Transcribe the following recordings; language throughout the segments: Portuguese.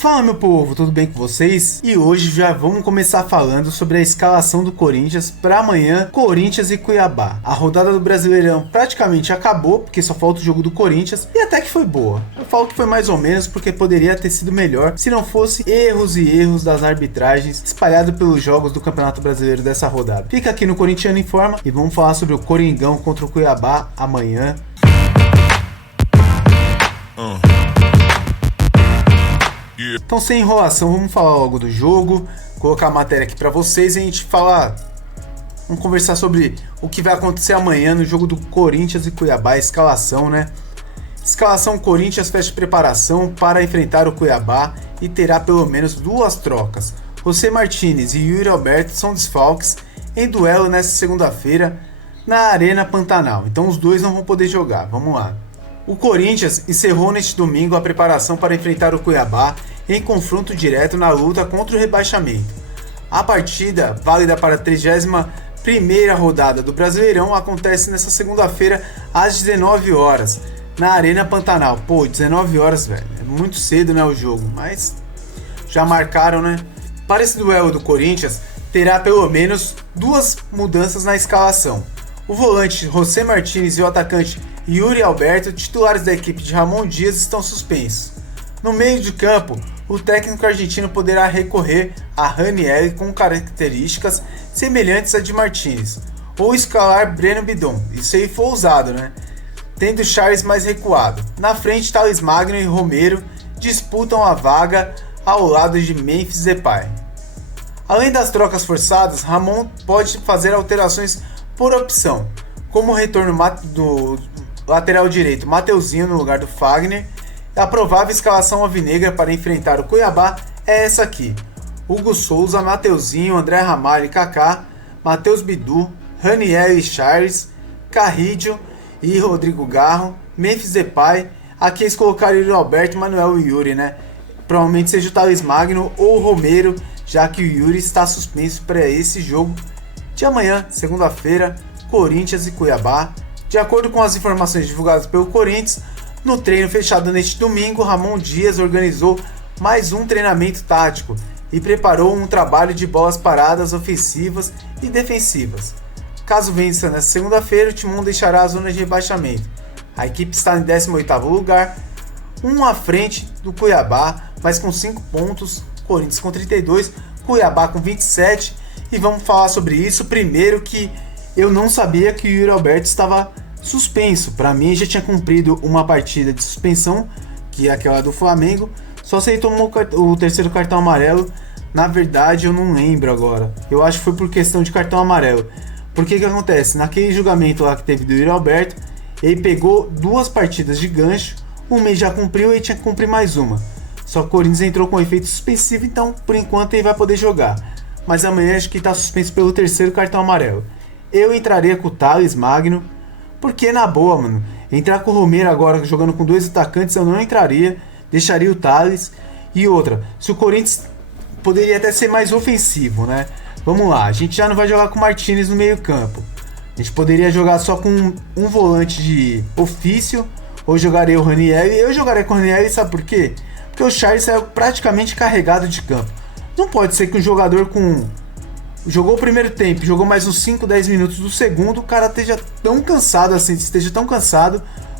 Fala meu povo, tudo bem com vocês? E hoje já vamos começar falando sobre a escalação do Corinthians para amanhã, Corinthians e Cuiabá. A rodada do Brasileirão praticamente acabou, porque só falta o jogo do Corinthians, e até que foi boa. Eu falo que foi mais ou menos porque poderia ter sido melhor se não fosse erros e erros das arbitragens espalhados pelos jogos do Campeonato Brasileiro dessa rodada. Fica aqui no Corintiano em Forma e vamos falar sobre o Coringão contra o Cuiabá amanhã. Então, sem enrolação, vamos falar logo do jogo, colocar a matéria aqui pra vocês e a gente falar, vamos conversar sobre o que vai acontecer amanhã no jogo do Corinthians e Cuiabá, a escalação, né? Escalação: Corinthians fecha preparação para enfrentar o Cuiabá e terá pelo menos duas trocas. José Martinez e Yuri Alberto são desfalques em duelo nesta segunda-feira na Arena Pantanal, então os dois não vão poder jogar, vamos lá. O Corinthians encerrou neste domingo a preparação para enfrentar o Cuiabá em confronto direto na luta contra o rebaixamento. A partida, válida para a 31ª rodada do Brasileirão, acontece nesta segunda-feira às 19 horas, na Arena Pantanal. Pô, 19 horas, velho, é muito cedo, né, o jogo, mas já marcaram, né? Para esse duelo do Corinthians, terá pelo menos duas mudanças na escalação. O volante José Martinez e o atacante Yuri Alberto, titulares da equipe de Ramon Dias, estão suspensos. No meio de campo, o técnico argentino poderá recorrer a Ranieri com características semelhantes à de Martinez, ou escalar Breno Bidon, isso aí foi ousado, né? Tendo Charles mais recuado. Na frente, Thales Magno e Romero disputam a vaga ao lado de Memphis Depay. Além das trocas forçadas, Ramon pode fazer alterações por opção, como o retorno do lateral direito Mateuzinho no lugar do Fagner. A provável escalação alvinegra para enfrentar o Cuiabá é essa aqui: Hugo Souza, Mateuzinho, André Ramalho e Kaká, Matheus Bidu, Ranieri e Charles, Carrillo e Rodrigo Garro, Memphis Depay. Aqui eles colocaram Yuri Alberto, Manuel e Yuri, né? Provavelmente seja o Thales Magno ou o Romero, já que o Yuri está suspenso para esse jogo de amanhã, segunda-feira, Corinthians e Cuiabá. De acordo com as informações divulgadas pelo Corinthians, no treino fechado neste domingo, Ramon Dias organizou mais um treinamento tático e preparou um trabalho de bolas paradas ofensivas e defensivas. Caso vença nesta segunda-feira, o Timão deixará a zona de rebaixamento. A equipe está em 18º lugar, um à frente do Cuiabá, mas com 5 pontos, Corinthians com 32, Cuiabá com 27. E vamos falar sobre isso. Primeiro, que eu não sabia que o Yuri Alberto estava suspenso. Para mim, já tinha cumprido uma partida de suspensão, que é aquela do Flamengo, só se ele tomou o terceiro cartão amarelo. Na verdade, eu não lembro agora, eu acho que foi por questão de cartão amarelo. Porque que acontece? Naquele julgamento lá que teve do Yuri Alberto, ele pegou 2 partidas de gancho, um mês já cumpriu e tinha que cumprir mais uma. Só que o Corinthians entrou com efeito suspensivo, então por enquanto ele vai poder jogar. Mas amanhã acho que está suspenso pelo terceiro cartão amarelo. Eu entraria com o Thales Magno, porque na boa, mano, entrar com o Romero agora jogando com 2 atacantes eu não entraria, deixaria o Thales. E outra, se o Corinthians poderia até ser mais ofensivo, né? Vamos lá, a gente já não vai jogar com o Martinez no meio campo. A gente poderia jogar só com um volante de ofício, ou jogaria o Ranieri. Eu jogaria com o Ranieri, sabe por quê? Porque o Charles saiu praticamente carregado de campo. Não pode ser que um jogador jogou o primeiro tempo, jogou mais uns 5, 10 minutos do segundo, o cara esteja tão cansado assim,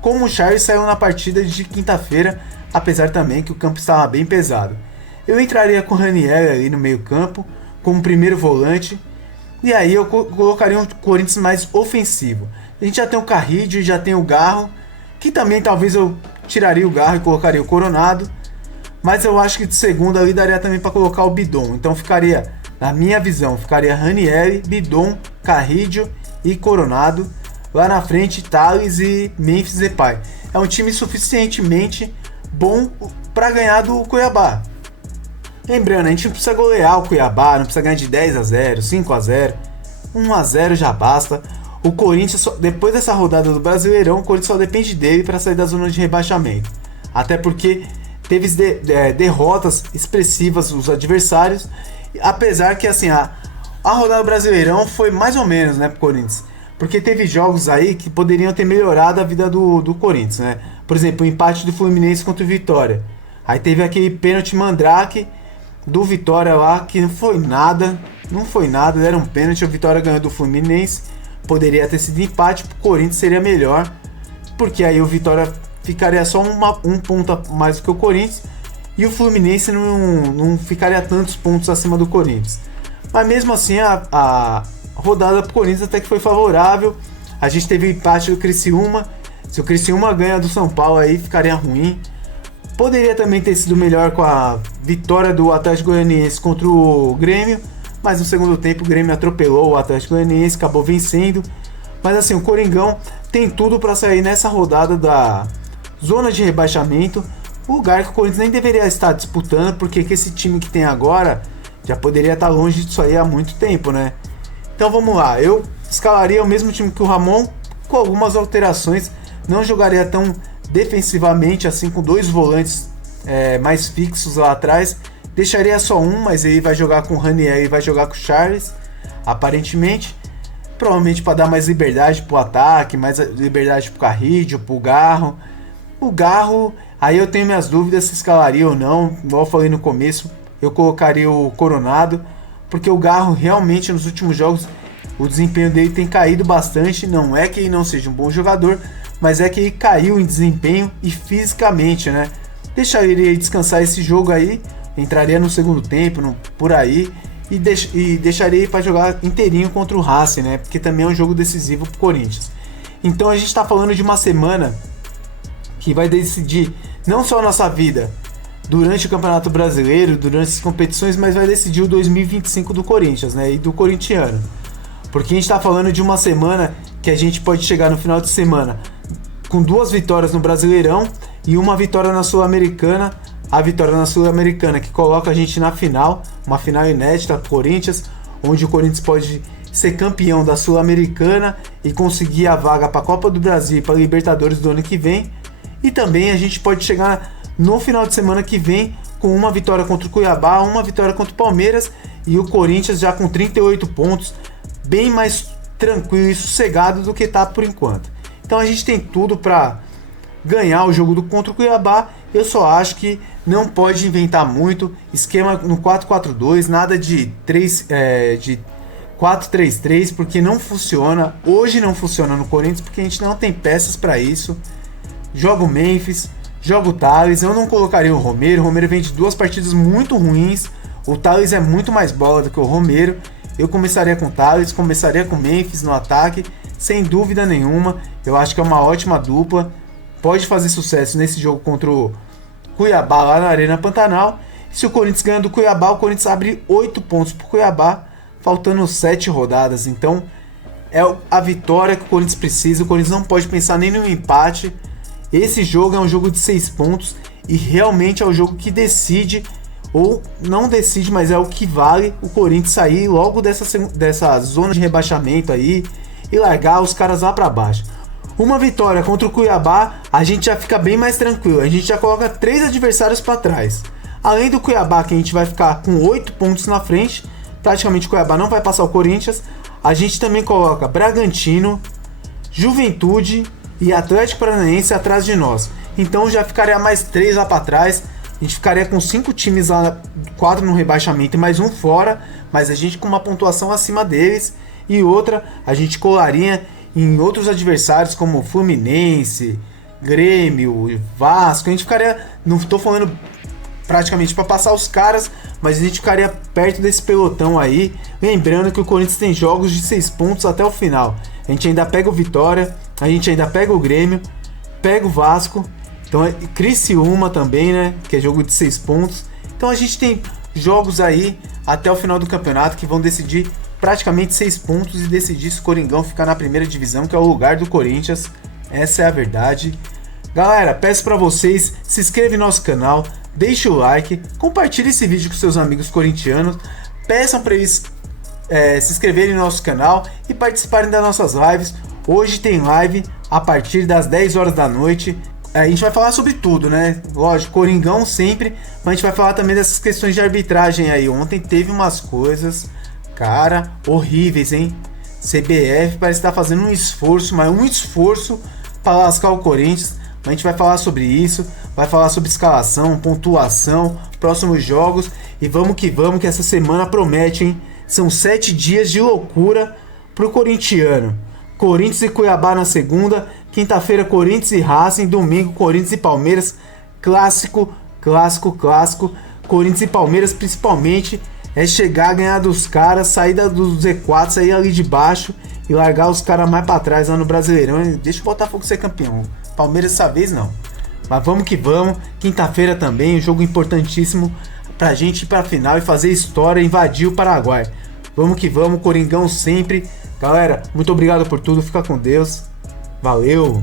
como o Charles saiu na partida de quinta-feira, apesar também que o campo estava bem pesado. Eu entraria com o Ranieri ali no meio campo, como primeiro volante, e aí eu colocaria um Corinthians mais ofensivo. A gente já tem o Carrillo, já tem o Garro, que também talvez eu tiraria o Garro e colocaria o Coronado, mas eu acho que de segunda ali daria também para colocar o Bidon. Então ficaria, na minha visão, ficaria Ranieri, Bidon, Carrillo e Coronado. Lá na frente, Thales e Memphis Depay. É um time suficientemente bom para ganhar do Cuiabá. Lembrando, a gente não precisa golear o Cuiabá, não precisa ganhar de 10-0, 5-0, 1-0 já basta. O Corinthians, depois dessa rodada do Brasileirão, o Corinthians só depende dele para sair da zona de rebaixamento. Até porque teve derrotas expressivas dos adversários, apesar que assim, a rodada do Brasileirão foi mais ou menos, né, pro Corinthians. Porque teve jogos aí que poderiam ter melhorado a vida do Corinthians, né? Por exemplo, o empate do Fluminense contra o Vitória. Aí teve aquele pênalti mandrake do Vitória lá, que não foi nada, era um pênalti, o Vitória ganhou do Fluminense, poderia ter sido empate, pro Corinthians seria melhor, porque aí o Vitória ficaria só um ponto a mais do que o Corinthians, e o Fluminense não ficaria tantos pontos acima do Corinthians. Mas mesmo assim, a rodada pro Corinthians até que foi favorável, a gente teve o empate do Criciúma, se o Criciúma ganha do São Paulo aí ficaria ruim. Poderia também ter sido melhor com a vitória do Atlético Goianiense contra o Grêmio, mas no segundo tempo o Grêmio atropelou o Atlético Goianiense, acabou vencendo. Mas assim, o Coringão tem tudo para sair nessa rodada da zona de rebaixamento, lugar que o Corinthians nem deveria estar disputando, porque que esse time que tem agora já poderia estar longe disso aí há muito tempo, né? Então vamos lá, eu escalaria o mesmo time que o Ramon, com algumas alterações, não jogaria tão defensivamente, assim, com dois volantes mais fixos lá atrás, deixaria só um, mas aí vai jogar com o Raniel e vai jogar com o Charles, aparentemente, provavelmente para dar mais liberdade pro ataque, mais liberdade pro Carrillo, pro Garro. O Garro, aí eu tenho minhas dúvidas se escalaria ou não, igual eu falei no começo, eu colocaria o Coronado, porque o Garro realmente nos últimos jogos o desempenho dele tem caído bastante, não é que ele não seja um bom jogador, mas é que ele caiu em desempenho e fisicamente, né? Deixaria ele descansar esse jogo aí, entraria no segundo tempo, por aí, e deixaria ele para jogar inteirinho contra o Racing, né? Porque também é um jogo decisivo pro Corinthians. Então a gente está falando de uma semana que vai decidir não só a nossa vida durante o Campeonato Brasileiro, durante as competições, mas vai decidir o 2025 do Corinthians, né? E do corintiano. Porque a gente está falando de uma semana que a gente pode chegar no final de semana com 2 vitórias no Brasileirão e uma vitória na Sul-Americana. A vitória na Sul-Americana que coloca a gente na final, uma final inédita pro Corinthians, onde o Corinthians pode ser campeão da Sul-Americana e conseguir a vaga para a Copa do Brasil e para a Libertadores do ano que vem. E também a gente pode chegar no final de semana que vem com uma vitória contra o Cuiabá, uma vitória contra o Palmeiras e o Corinthians já com 38 pontos, bem mais tranquilo e sossegado do que tá por enquanto. Então a gente tem tudo para ganhar o jogo contra o Cuiabá. Eu só acho que não pode inventar muito, esquema no 4-4-2, nada de 4-3-3, porque não funciona. Hoje não funciona no Corinthians porque a gente não tem peças para isso. Joga o Memphis, joga o Thales, eu não colocaria o Romero vem de 2 partidas muito ruins, o Thales é muito mais bola do que o Romero. Eu começaria com o Thales, começaria com o Memphis no ataque, sem dúvida nenhuma. Eu acho que é uma ótima dupla, pode fazer sucesso nesse jogo contra o Cuiabá lá na Arena Pantanal. Se o Corinthians ganha do Cuiabá, o Corinthians abre 8 pontos pro Cuiabá, faltando 7 rodadas. Então é a vitória que o Corinthians precisa, o Corinthians não pode pensar nem no empate. Esse jogo é um jogo de 6 pontos e realmente é o jogo que decide, ou não decide, mas é o que vale o Corinthians sair logo dessa zona de rebaixamento aí e largar os caras lá para baixo. Uma vitória contra o Cuiabá, a gente já fica bem mais tranquilo, a gente já coloca 3 adversários para trás. Além do Cuiabá, que a gente vai ficar com 8 pontos na frente, praticamente o Cuiabá não vai passar o Corinthians, a gente também coloca Bragantino, Juventude e Atlético Paranaense atrás de nós. Então já ficaria mais 3 lá para trás. A gente ficaria com 5 times lá, 4 no rebaixamento e mais um fora, mas a gente com uma pontuação acima deles. E outra, a gente colaria em outros adversários como Fluminense, Grêmio, Vasco. A gente ficaria, não estou falando praticamente para passar os caras, mas a gente ficaria perto desse pelotão aí. Lembrando que o Corinthians tem jogos de 6 pontos até o final. A gente ainda pega o Vitória, a gente ainda pega o Grêmio, pega o Vasco. Então é Criciúma também, né? Que é jogo de 6 pontos. Então a gente tem jogos aí até o final do campeonato que vão decidir praticamente 6 pontos e decidir se o Coringão ficar na primeira divisão, que é o lugar do Corinthians. Essa é a verdade. Galera, peço para vocês, se inscrevam no nosso canal, deixe o like, compartilhe esse vídeo com seus amigos corintianos, peçam para eles se inscreverem no nosso canal e participarem das nossas lives. Hoje tem live a partir das 10 horas da noite. A gente vai falar sobre tudo, né? Lógico, Coringão sempre, mas a gente vai falar também dessas questões de arbitragem aí. Ontem teve umas coisas, cara, horríveis, hein? CBF parece estar fazendo um esforço, mas um esforço para lascar o Corinthians. A gente vai falar sobre isso. vai falar sobre escalação, pontuação, próximos jogos. E vamos, que essa semana promete, hein? São 7 dias de loucura pro corintiano. Corinthians e Cuiabá na segunda, quinta-feira Corinthians e Racing, domingo Corinthians e Palmeiras, clássico. Corinthians e Palmeiras principalmente é chegar, ganhar dos caras, sair do Z4, sair ali de baixo e largar os caras mais pra trás lá no Brasileirão. Deixa o Botafogo ser campeão. Palmeiras dessa vez não. Mas vamos que vamos. Quinta-feira também, um jogo importantíssimo pra gente ir pra final e fazer história, invadir o Paraguai. Vamos que vamos, Coringão sempre. Galera, muito obrigado por tudo. Fica com Deus. Valeu!